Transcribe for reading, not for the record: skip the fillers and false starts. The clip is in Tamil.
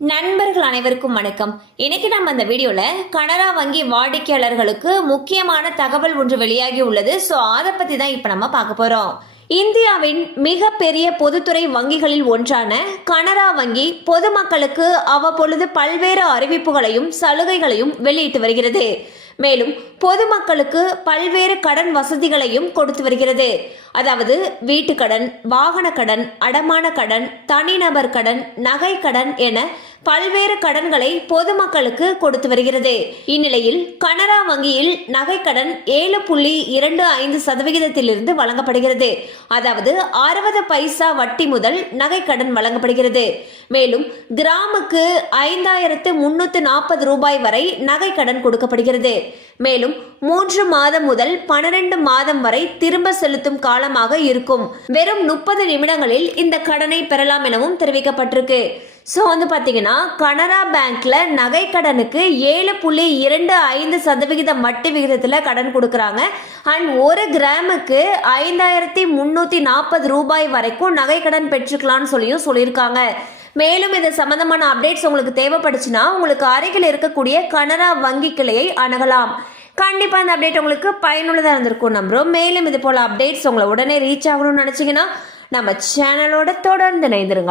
நண்பர்கள் அனைவருக்கும் வணக்கம். இன்னைக்கு நம்ம அந்த வீடியோல கனரா வங்கி வாடிக்கையாளர்களுக்கு முக்கியமான தகவல் ஒன்று வெளியாகி உள்ளது. ஸோ அதை பத்தி தான் இப்ப நம்ம பார்க்க போறோம். இந்தியாவின் மிகப்பெரிய பொதுத்துறை வங்கிகளில் ஒன்றான கனரா வங்கி பொதுமக்களுக்கு அவ்வப்பொழுது பல்வேறு அறிவிப்புகளையும் சலுகைகளையும் வெளியிட்டு வருகிறது. மேலும் பொதுமக்களுக்கு பல்வேறு கடன் வசதிகளையும் கொடுத்து வருகிறது. அதாவது வீட்டு கடன், வாகன கடன், அடமான கடன், தனிநபர் கடன், நகை கடன் என பல்வேறு கடன்களை பொதுமக்களுக்கு கொடுத்து வருகிறது. இந்நிலையில் கனரா வங்கியில் நகை கடன் 7.25% வழங்கப்படுகிறது. அதாவது 60 பைசா வட்டி முதல் நகை கடன் வழங்கப்படுகிறது. மேலும் கிராமுக்கு 5340 ரூபாய் வரை நகை கடன் கொடுக்கப்படுகிறது. மேலும் 3 மாதம் முதல் 12 மாதம் வரை திரும்ப செலுத்தும் காலமாக இருக்கும். வெறும் 30 நிமிடங்களில் இந்த கடனை பெறலாம் எனவும் தெரிவிக்கப்பட்டிருக்கு. ஸோ பார்த்தீங்கன்னா கனரா பேங்க்ல நகை கடனுக்கு 7.25% வட்டி விகிதத்தில் கடன் கொடுக்குறாங்க. அண்ட் 1 கிராமுக்கு 5340 ரூபாய் வரைக்கும் நகை கடன் பெற்றுக்கலாம்னு சொல்லியிருக்காங்க. மேலும் இது சம்பந்தமான அப்டேட்ஸ் உங்களுக்கு தேவைப்படுச்சுன்னா உங்களுக்கு அருகில் இருக்கக்கூடிய கனரா வங்கி கிளையை அணுகலாம். கண்டிப்பாக இந்த அப்டேட் உங்களுக்கு பயனுள்ளதாக இருந்திருக்கும் நம்புறோம். மேலும் இது போல அப்டேட்ஸ் உங்களை உடனே ரீச் ஆகணும்னு நினச்சிங்கன்னா நம்ம சேனலோட தொடர்ந்து இணைந்திருங்க.